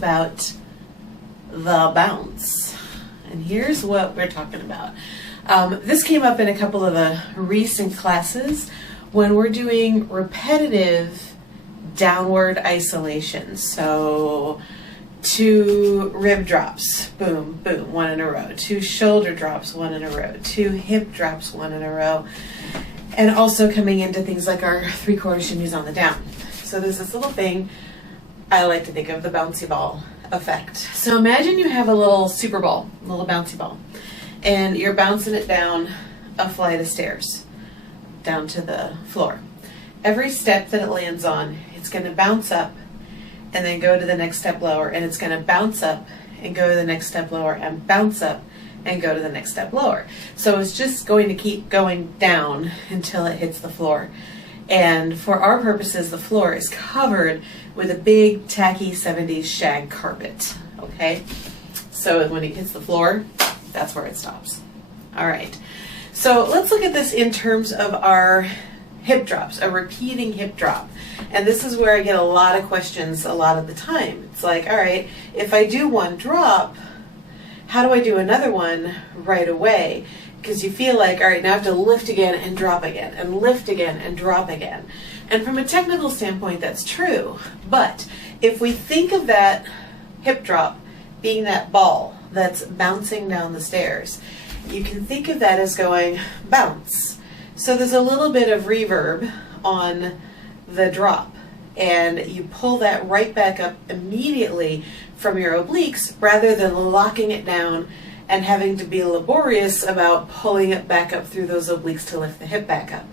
about the bounce. And here's what we're talking about. This came up in a couple of the recent classes when we're doing repetitive downward isolation. So 2 rib drops, boom, boom, 1 in a row. 2 shoulder drops, 1 in a row. 2 hip drops, 1 in a row. And also coming into things like our 3/4 shimmies on the down. So there's this little thing I like to think of, the bouncy ball effect. So imagine you have a little super ball, a little bouncy ball, and you're bouncing it down a flight of stairs, down to the floor. Every step that it lands on, it's going to bounce up and then go to the next step lower, and it's going to bounce up and go to the next step lower and bounce up and go to the next step lower. So it's just going to keep going down until it hits the floor. And for our purposes, the floor is covered with a big tacky 70s shag carpet, okay? So when it hits the floor, that's where it stops. All right, so let's look at this in terms of our hip drops, a repeating hip drop. And this is where I get a lot of questions a lot of the time. It's like, all right, if I do one drop, how do I do another one right away? Because you feel like, all right, now I have to lift again and drop again, and lift again and drop again. And from a technical standpoint, that's true. But if we think of that hip drop being that ball that's bouncing down the stairs, you can think of that as going bounce. So there's a little bit of reverb on the drop, and you pull that right back up immediately from your obliques rather than locking it down and having to be laborious about pulling it back up through those obliques to lift the hip back up.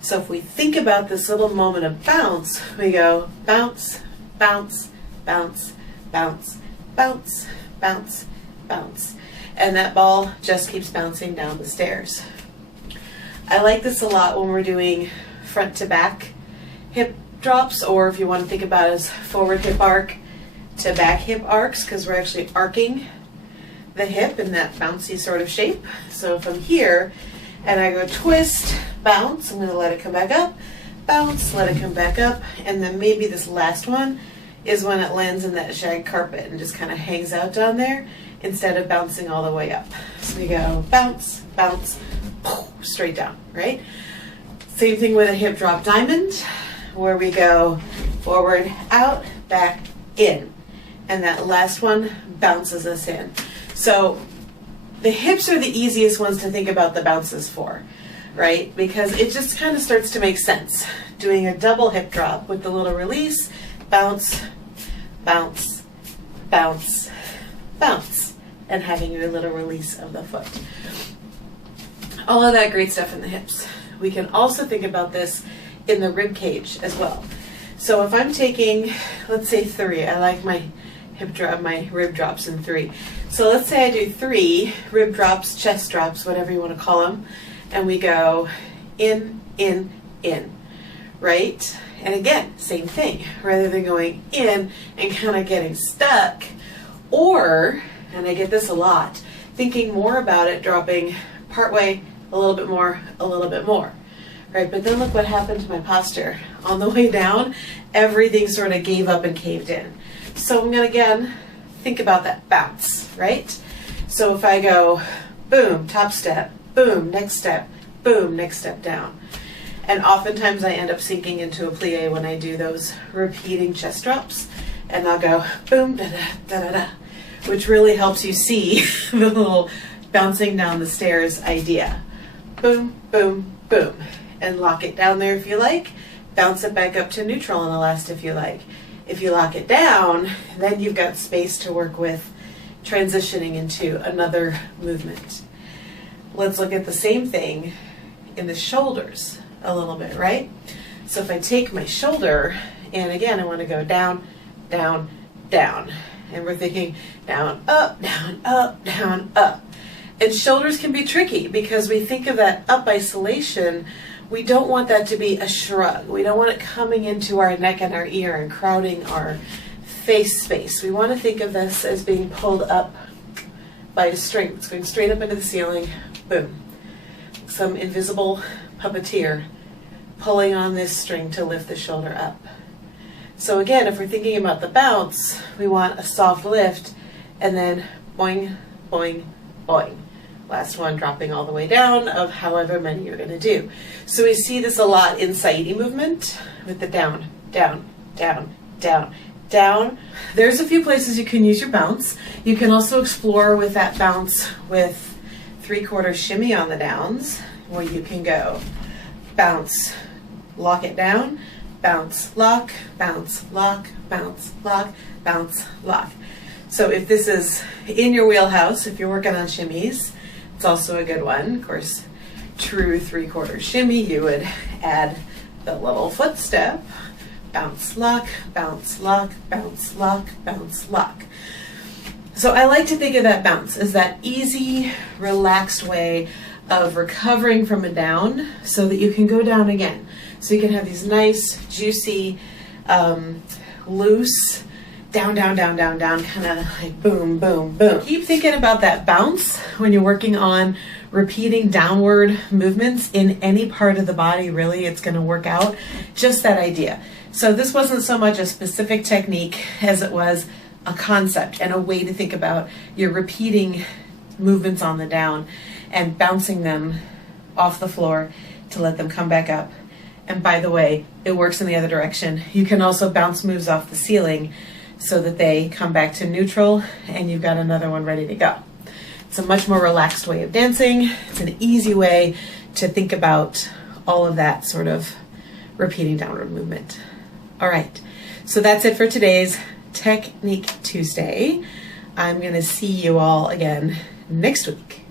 So if we think about this little moment of bounce, we go bounce, bounce, bounce, bounce, bounce, bounce, bounce. And that ball just keeps bouncing down the stairs. I like this a lot when we're doing front to back hip drops, or if you want to think about it as forward hip arc to back hip arcs, because we're actually arcing the hip in that bouncy sort of shape. So if I'm here and I go twist, bounce, I'm going to let it come back up, bounce, let it come back up, and then maybe this last one is when it lands in that shag carpet and just kind of hangs out down there instead of bouncing all the way up. So we go bounce, bounce, straight down, right? Same thing with a hip drop diamond, where we go forward, out, back, in. And that last one bounces us in. So the hips are the easiest ones to think about the bounces for, right? Because it just kind of starts to make sense. Doing a double hip drop with the little release, bounce, bounce, bounce, bounce, and having your little release of the foot. All of that great stuff in the hips. We can also think about this in the rib cage as well. So if I'm taking, let's say 3, I like my hip drop, my rib drops in 3. So let's say I do 3 rib drops, chest drops, whatever you want to call them, and we go in, right? And again, same thing, rather than going in and kind of getting stuck, or, and I get this a lot, thinking more about it, dropping partway, a little bit more, right? But then look what happened to my posture. On the way down, everything sort of gave up and caved in. So I'm going to, again, think about that bounce, right? So if I go boom, top step, boom, next step, boom, next step down. And oftentimes I end up sinking into a plie when I do those repeating chest drops. And I'll go boom, da da da da da, which really helps you see the little bouncing down the stairs idea. Boom, boom, boom. And lock it down there if you like. Bounce it back up to neutral in the last if you like. If you lock it down, then you've got space to work with transitioning into another movement. Let's look at the same thing in the shoulders a little bit, right? So if I take my shoulder, and again, I want to go down, down, down. And we're thinking down, up, down, up, down, up. And shoulders can be tricky because we think of that up isolation. We don't want that to be a shrug. We don't want it coming into our neck and our ear and crowding our face space. We want to think of this as being pulled up by a string. It's going straight up into the ceiling. Boom. Some invisible puppeteer pulling on this string to lift the shoulder up. So again, if we're thinking about the bounce, we want a soft lift and then boing, boing, boing. Last one dropping all the way down of however many you're going to do. So we see this a lot in Saidi movement with the down, down, down, down, down. There's a few places you can use your bounce. You can also explore with that bounce with 3/4 shimmy on the downs, where you can go bounce, lock it down, bounce, lock, bounce, lock, bounce, lock, bounce, lock. So if this is in your wheelhouse, if you're working on shimmies, it's also a good one. Of course, true 3/4 shimmy, you would add the little footstep, bounce, lock, bounce, lock, bounce, lock, bounce, lock. So I like to think of that bounce as that easy, relaxed way of recovering from a down so that you can go down again. So you can have these nice, juicy, loose, down, down, down, down, down, kind of like boom, boom, boom. Keep thinking about that bounce when you're working on repeating downward movements in any part of the body. Really, it's going to work out. Just that idea. So this wasn't so much a specific technique as it was a concept and a way to think about your repeating movements on the down and bouncing them off the floor to let them come back up. And by the way, it works in the other direction. You can also bounce moves off the ceiling so that they come back to neutral and you've got another one ready to go. It's a much more relaxed way of dancing. It's an easy way to think about all of that sort of repeating downward movement. All right, so that's it for today's Technique Tuesday. I'm gonna see you all again next week.